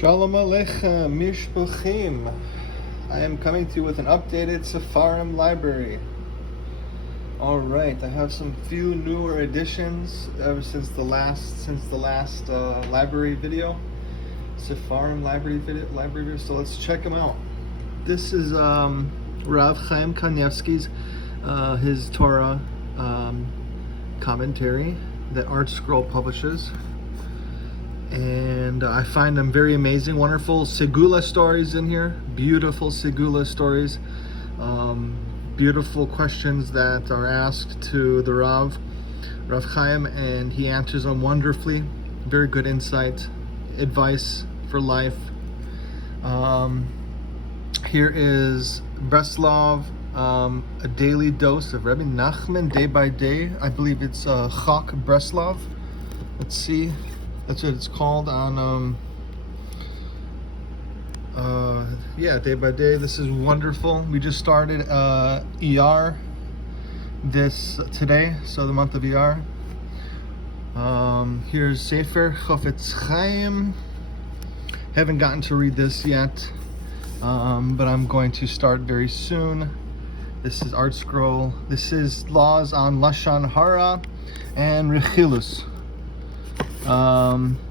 Shalom Aleichem, Mishpuchim. I am coming to you with an updated Sefarim library. Alright, I have some few newer additions ever since the last library video. Sefarim library video, so let's check them out. This is Rav Chaim Kanievsky's his Torah commentary that Art Scroll publishes. And I find them very amazing, wonderful Segula stories in here, beautiful Segula stories, beautiful questions that are asked to the Rav Chaim, and he answers them wonderfully. Very good insight, advice for life. Here is Breslov, a daily dose of Rebbe Nachman, day by day. I believe it's Chak Breslov. Let's see. That's what it's called on, day by day. This is wonderful. We just started ER today, so the month of ER. Here's Sefer Chofetz Chaim. Haven't gotten to read this yet, but I'm going to start very soon. This is Art Scroll. This is Laws on Lashon Hara and Rechilus.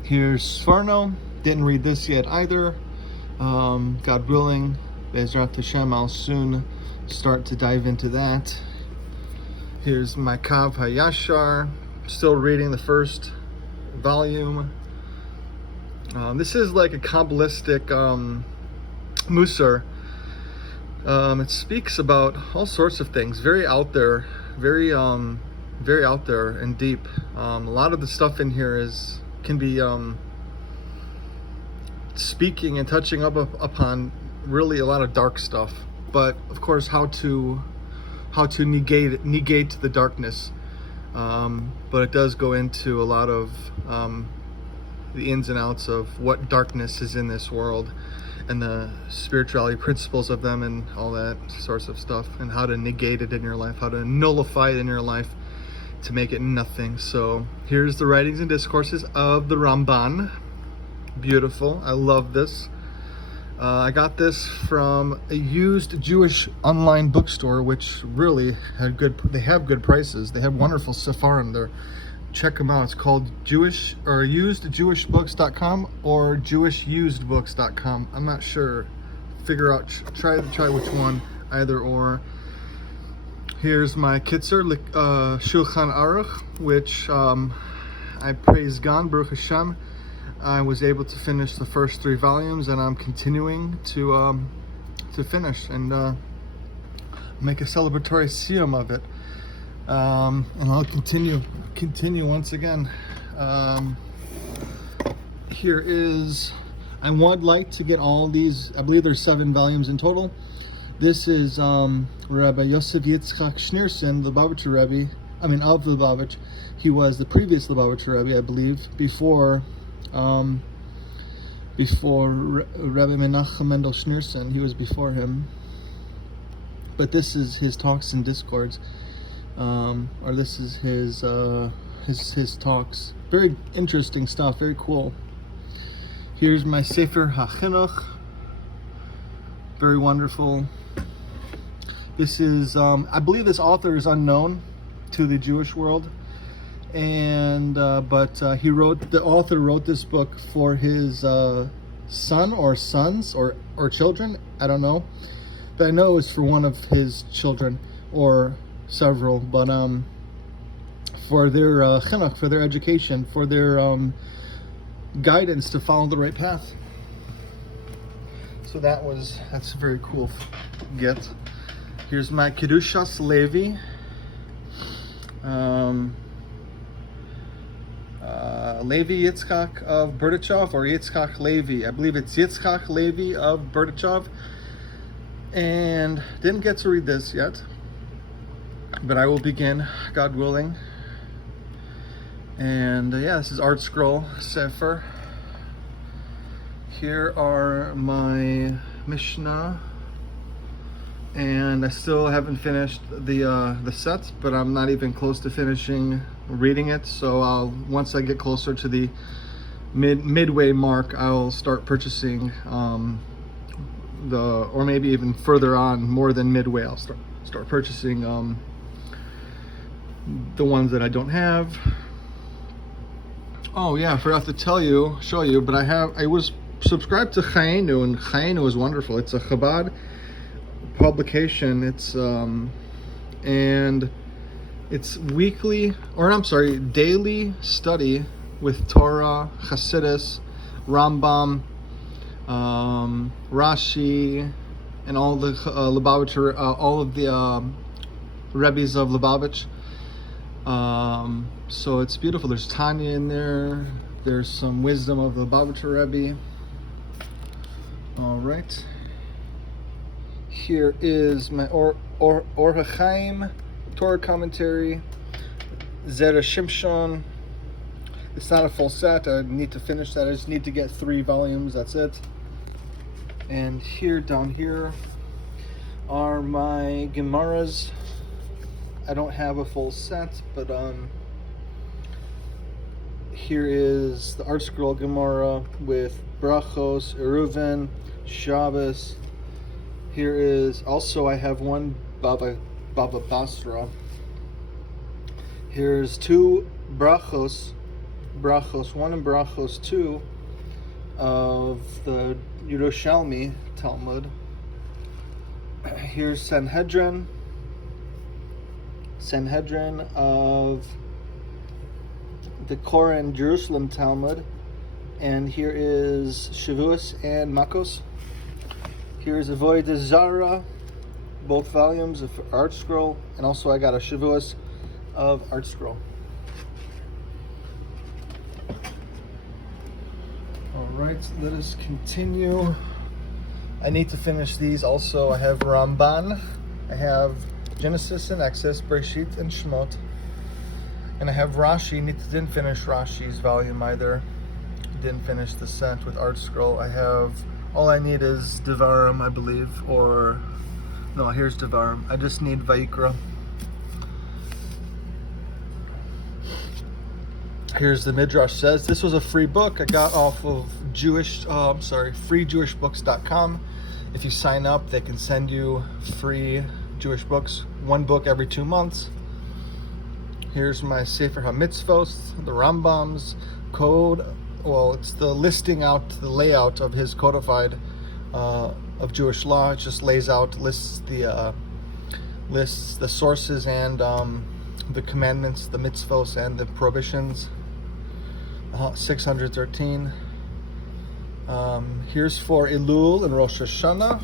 Here's Sforno. Didn't read this yet either. God willing, Be'ezrat Hashem, I'll soon start to dive into that. Here's my Kav Hayashar. Still reading the first volume. This is like a Kabbalistic Musar. It speaks about all sorts of things, very out there, very out there and deep. A lot of the stuff in here can be speaking and touching upon really a lot of dark stuff, but of course how to negate the darkness. But it does go into a lot of the ins and outs of what darkness is in this world and the spirituality principles of them and all that sorts of stuff, and how to negate it in your life, how to nullify it in your life to make it nothing. So here's the writings and discourses of the Ramban. Beautiful. I love this. I got this from a used Jewish online bookstore, which really had they have good prices. They have wonderful Sefarim there. Check them out. It's called usedjewishbooks.com or jewishusedbooks.com. I'm not sure. Figure out, try which one, either or. Here's my Kitzer Shulchan Aruch, which I praise God, Baruch Hashem. I was able to finish the first 3 volumes, and I'm continuing to finish and make a celebratory siyum of it. And I'll continue once again. Here is, I would like to get all these. I believe there's 7 volumes in total. This is Rabbi Yosef Yitzchak Schneerson, the Lubavitcher Rebbe. Of Lubavitch. He was the previous Lubavitcher Rebbe, I believe, before Rabbi Menachem Mendel Schneerson. He was before him. But this is his talks and discords, or this is his talks. Very interesting stuff. Very cool. Here's my Sefer HaChinuch. Very wonderful. This is, I believe this author is unknown to the Jewish world, and but the author wrote this book for his son or sons or children. I don't know, but I know it's for one of his children or several. But for their chinuch, for their education, for their guidance to follow the right path. So that's a very cool get. Here's my Kedushas Levi. Levi Yitzchak of Berdichov, or Yitzchak Levi. I believe it's Yitzchak Levi of Berdichov. And didn't get to read this yet, but I will begin, God willing. And this is Art Scroll Sefer. Here are my Mishnah, and I still haven't finished the set, but I'm not even close to finishing reading it. So once I get closer to the midway mark, I'll start purchasing or maybe even further on, more than midway, I'll start purchasing the ones that I don't have. Oh yeah, I forgot to show you, but I was subscribed to Chayenu, and Chayenu is wonderful. It's a Chabad publication. It's and it's daily study with Torah, Hasidus, Rambam, Rashi, and all the Lubavitcher, all of the Rebbes of Lubavitch. So it's beautiful. There's Tanya in there. There's some wisdom of the Lubavitcher Rebbe. All right. Here is my Or HaChaim Torah commentary. Zera Shimshon. It's not a full set. I need to finish that. I just need to get 3 volumes. That's it. And down here are my Gemaras. I don't have a full set, but here is the Art Scroll Gemara with Brachos, Eruvin, Shabbos. Here is also, I have one Baba Basra. Here's 2 Brachos 1 and Brachos 2 of the Yerushalmi Talmud. Here's Sanhedrin of the Korah and Jerusalem Talmud, and here is Shavuos and Makos. Here's Avodah Zarah, both volumes of Art Scroll, and also I got a Shavuos of Art Scroll. All right, let us continue. I need to finish these also. I have Ramban, I have Genesis and Exodus, Bereshit and Shemot, and I have Rashi. Didn't finish Rashi's volume either. Didn't finish the set with Art Scroll. All I need is Devarim, I believe, or no, here's Devarim. I just need Vayikra. Here's the Midrash says. This was a free book I got off of freejewishbooks.com. If you sign up, they can send you free Jewish books, 1 book every 2 months. Here's my Sefer HaMitzvos, the Rambam's code. Well, it's the the layout of his codified of Jewish law. It just lists the sources and the commandments, the mitzvos and the prohibitions. 613. Here's for Elul and Rosh Hashanah,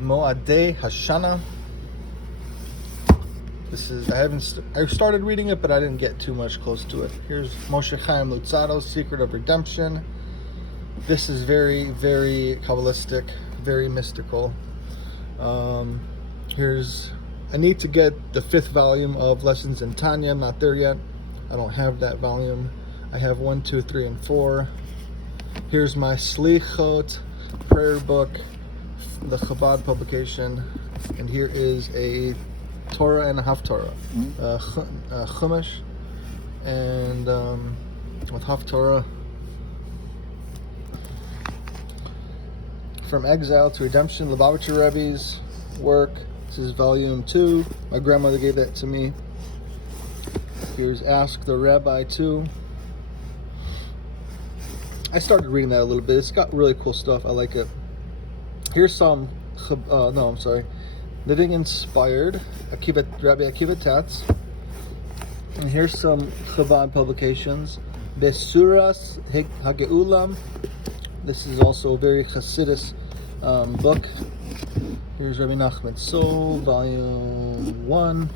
Moadei Hashanah. I started reading it, but I didn't get too much close to it. Here's Moshe Chaim Lutzado's Secret of Redemption. This is very, very Kabbalistic, very mystical. I need to get the 5th volume of Lessons in Tanya. I'm not there yet. I don't have that volume. I have 1, 2, 3, and 4. Here's my Slichot prayer book, the Chabad publication. And here is a Torah and a Haftorah, Chumash, and with Haftorah. From Exile to Redemption, Lubavitcher Rebbe's work. This is volume 2. My grandmother gave that to me. Here's Ask the Rabbi 2. I started reading that a little bit. It's got really cool stuff. I like it. Here's some, Living Inspired, Rabbi Akiva Tatz. And here's some Chabad publications. Besuras Hageulam. This is also a very Hasidus book. Here's Rabbi Nachman Soul, Volume 1.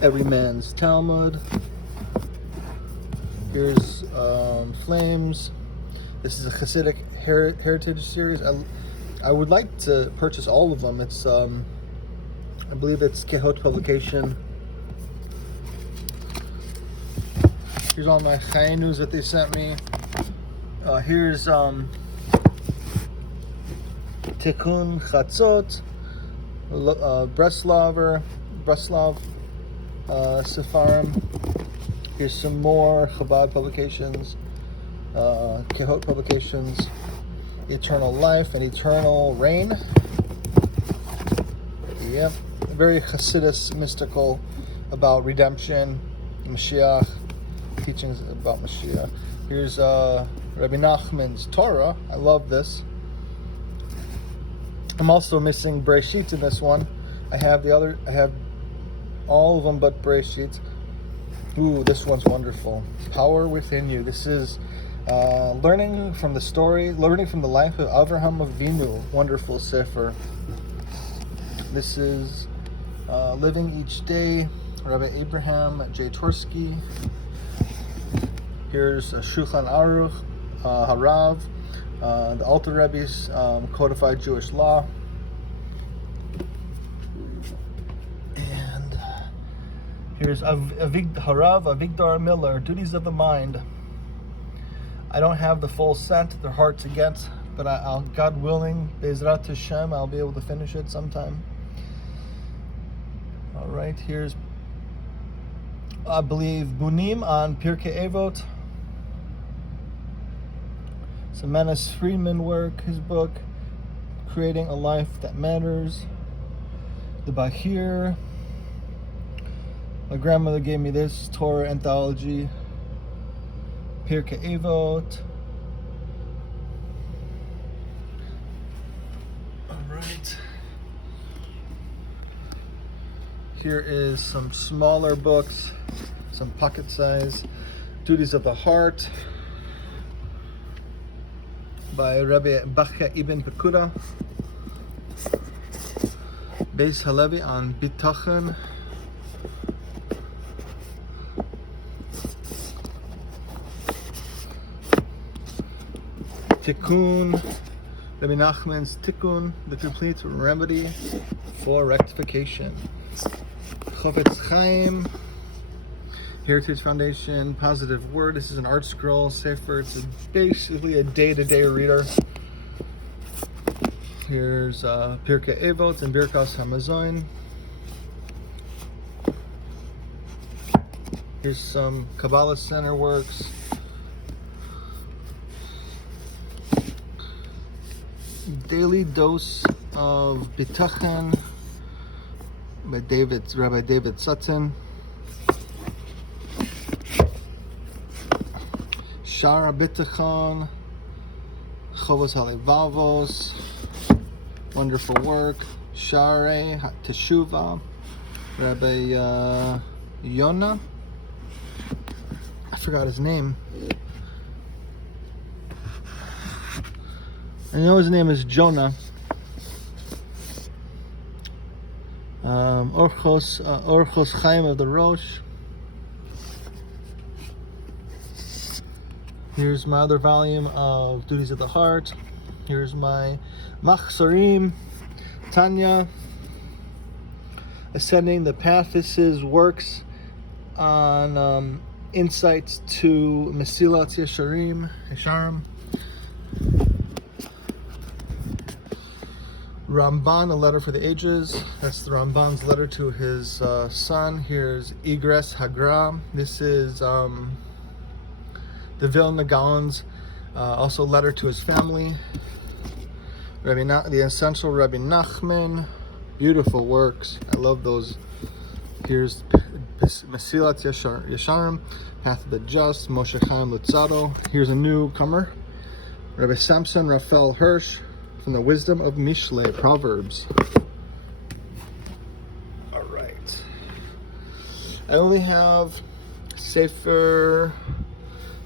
Every Man's Talmud. Here's Flames. This is a Hasidic heritage series. I would like to purchase all of them. It's I believe it's Kehot publication. Here's all my Chaynus that they sent me. Here's Tikkun Chatzot, Breslov, Sefarim. Here's some more Chabad publications, Kehot publications, Eternal Life and Eternal Reign. Yep, very Hasidus, mystical, about redemption, Mashiach, teachings about Mashiach. Here's Rabbi Nachman's Torah. I love this. I'm also missing Breshit in this one. I have all of them but Breshit. Ooh, this one's wonderful. Power Within You. This is learning from the life of Avraham Avinu. Wonderful sefer. This is Living Each Day, Rabbi Abraham J. Torsky. Here's Shulchan Aruch, Harav, the Alter Rebbe's codified Jewish law. And here's Harav Avigdor Miller, Duties of the Mind. I don't have the full set, they're hard to get, but I'll, God willing, Be'ezrat Hashem, I'll be able to finish it sometime. All right, here's, I believe, Bunim on Pirkei Avot. Some Menace Friedman work, his book, Creating a Life That Matters. The Bahir. My grandmother gave me this Torah anthology, Pirkei Avot. All right. Here is some smaller books, some pocket size. Duties of the Heart by Rabbi Bachya Ibn Pekura. Beis Halevi on Bitachon. Tikkun, Rabbi Nachman's Tikkun, the complete remedy for rectification. Chofetz Chaim, Heritage Foundation, Positive Word. This is an art scroll sefer. It's basically a day-to-day reader. Here's Pirkei Avot and Birkas Hamazon. Here's some Kabbalah Center works. Daily Dose of Bitachon by Rabbi David Sutton. Shara Bitachon, Chovos Halevavos, wonderful work. Share Teshuvah, Rabbi Yonah, I forgot his name. I know his name is Jonah. Orchos Chaim of the Rosh. Here's my other volume of Duties of the Heart. Here's my Machzorim, Tanya, Ascending the Path. This is works on insights to Mesilat Yesharim. Ramban, A Letter for the Ages. That's the Ramban's letter to his son. Here's Igres Hagra. This is the Vilna Gaon's also letter to his family. The Essential Rabbi Nachman. Beautiful works. I love those. Here's Mesilat Yesharim, Path of the Just, Moshe Chaim Luzzatto. Here's a newcomer, Rabbi Samson Raphael Hirsch, from the Wisdom of Mishle, Proverbs. All right. I only have Sefer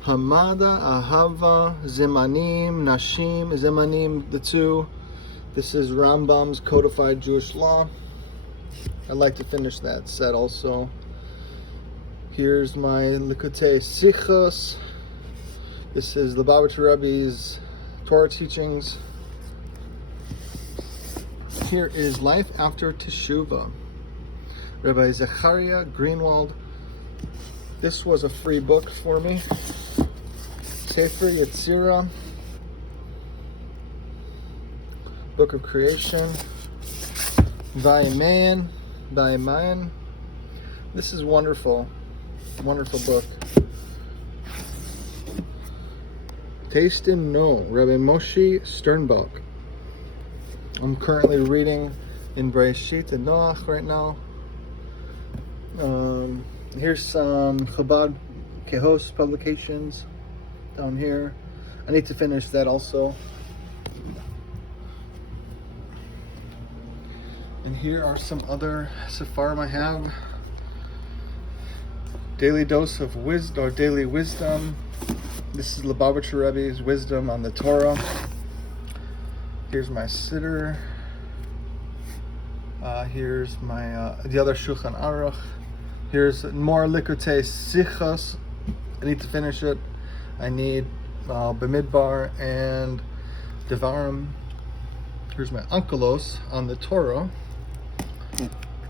Hamada, Ahava, Zemanim, Nashim, Zemanim, the two. This is Rambam's codified Jewish law. I'd like to finish that set also. Here's my Likutei Sichos. This is the Lubavitcher Rebbe's Torah teachings. Here is Life After Teshuvah, Rabbi Zechariah Greenwald. This was a free book for me. Sefer Yetzirah, Book of Creation, Vayimayan. This is wonderful, wonderful book. Taste and Know, Rabbi Moshe Sternbach. I'm currently reading in Bereshit and Noach right now. Here's some Chabad Kehos publications down here. I need to finish that also. And here are some other Sefarim I have. Daily Dose of Wisdom, or Daily Wisdom. This is Lubavitcher Rebbe's Wisdom on the Torah. Here's my Siddur. Here's my the other Shulchan Aruch. Here's more Likutei Sichos. I need to finish it. I need Bamidbar and Devarim. Here's my Onkelos on the Torah.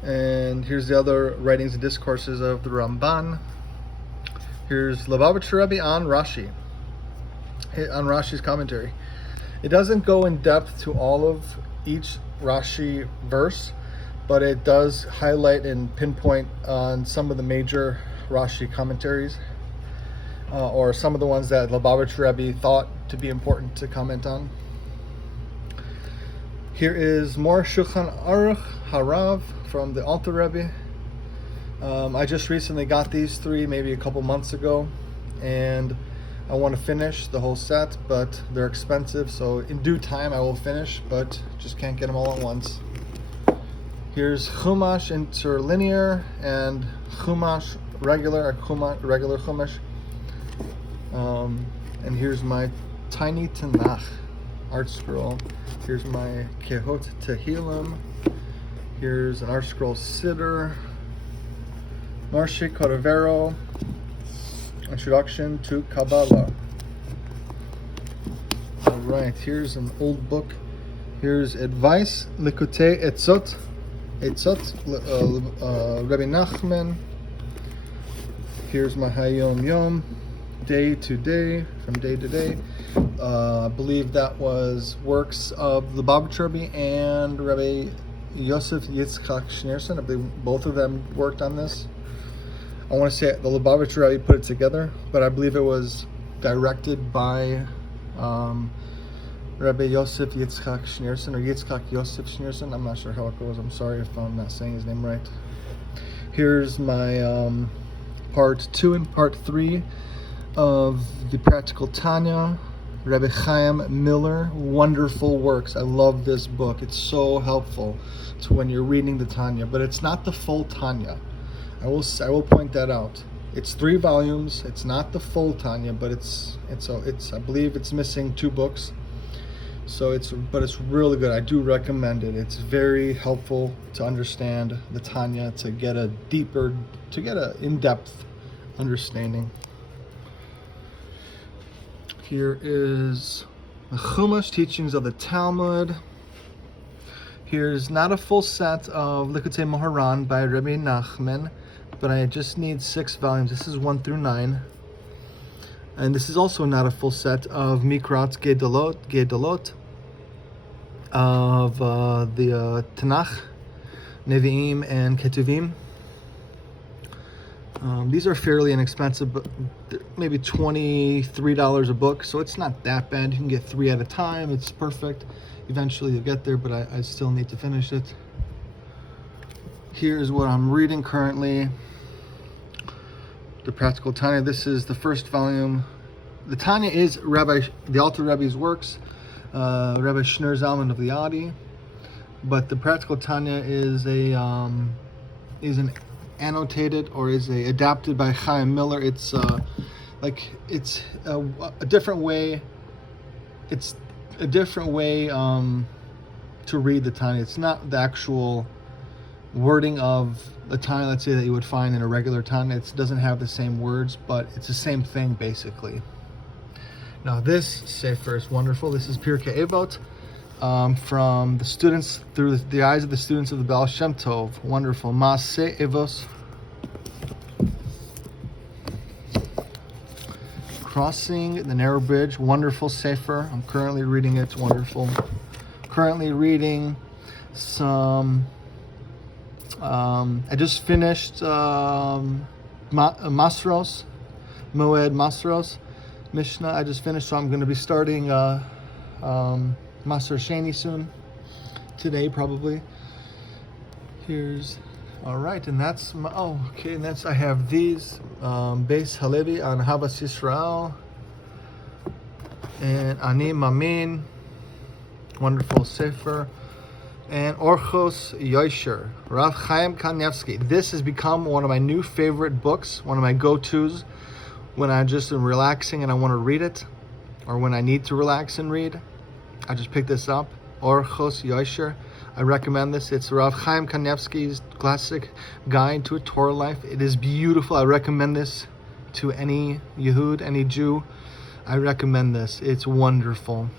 And here's the other writings and discourses of the Ramban. Here's Lubavitcher Rebbe on Rashi, on Rashi's commentary. It doesn't go in depth to all of each Rashi verse, but it does highlight and pinpoint on some of the major Rashi commentaries, or some of the ones that Lubavitcher Rebbe thought to be important to comment on. Here is more Shulchan Aruch Harav from the Alter Rebbe. I just recently got these three, maybe a couple months ago, and I want to finish the whole set, but they're expensive, so in due time I will finish, but just can't get them all at once. Here's Chumash Interlinear and Chumash regular Chumash. And here's my Tiny Tanakh art scroll. Here's my Kehot Tehillim. Here's an art scroll Siddur. Moshe Cordovero, Introduction to Kabbalah. Alright, here's an old book. Here's Advice, Likutei Etzot, Rabbi Nachman. Here's my Hayom Yom, Day to Day, from Day to Day. I believe that was works of the Lubavitcher Rebbe and Rabbi Yosef Yitzchak Schneerson. I believe both of them worked on this. I want to say the Lubavitcher Rebbe put it together, but I believe it was directed by Rabbi Yosef Yitzchak Schneerson, or Yitzchak Yosef Schneerson. I'm not sure how it goes. I'm sorry if I'm not saying his name right. Here's my part 2 and part 3 of the Practical Tanya, Rabbi Chaim Miller. Wonderful works. I love this book. It's so helpful to when you're reading the Tanya, but it's not the full Tanya. I will point that out. It's 3 volumes. It's not the full Tanya, but it's I believe it's missing 2 books. So it's really good. I do recommend it. It's very helpful to understand the Tanya, to get a in-depth understanding. Here is the Chumash teachings of the Talmud. Here's not a full set of Likutei Moharan by Rabbi Nachman, but I just need 6 volumes. This is 1 through 9. And this is also not a full set of Mikrat Gedolot of the Tanakh, Nevi'im, and Ketuvim. These are fairly inexpensive, but maybe $23 a book, so it's not that bad. You can get 3 at a time. It's perfect. Eventually you'll get there, but I still need to finish it. Here's what I'm reading currently. The Practical Tanya. This is the first volume. The Tanya is the Alter Rebbe's works, Rabbi Shner Zalman of the Adi, but the Practical Tanya is an annotated, or is adapted by Chaim Miller. It's a different way. It's a different way to read the Tanya. It's not the actual wording of the Tanya, let's say, that you would find in a regular Tanya. It doesn't have the same words, but it's the same thing basically. Now this Sefer is wonderful. This is Pirkei Avot, from the students, through the eyes of the students of the Baal Shem Tov. Wonderful. Maaseh Evos. Crossing the Narrow Bridge. Wonderful Sefer. I'm currently reading it. It's wonderful. Currently reading some. I just finished Masros, Moed Masros. Mishnah I just finished, so I'm going to be starting Maser Sheni soon. Today, probably. Here's, all right, and that's my, oh, okay, and that's, I have these, Beis Halevi on Havas Yisrael, and Ani Mamin, wonderful sefer, and Orchos Yosher, Rav Chaim Kanievsky. This has become one of my new favorite books, one of my go-tos when I just am relaxing and I want to read it, or when I need to relax and read. I just pick this up, Orchos Yosher. I recommend this. It's Rav Chaim Kanievsky's classic guide to a Torah life. It is beautiful. I recommend this to any Yehud, any Jew. I recommend this. It's wonderful.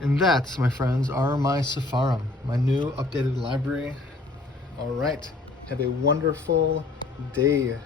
And that, my friends, are my Sefarim, my new updated library. All right. Have a wonderful day.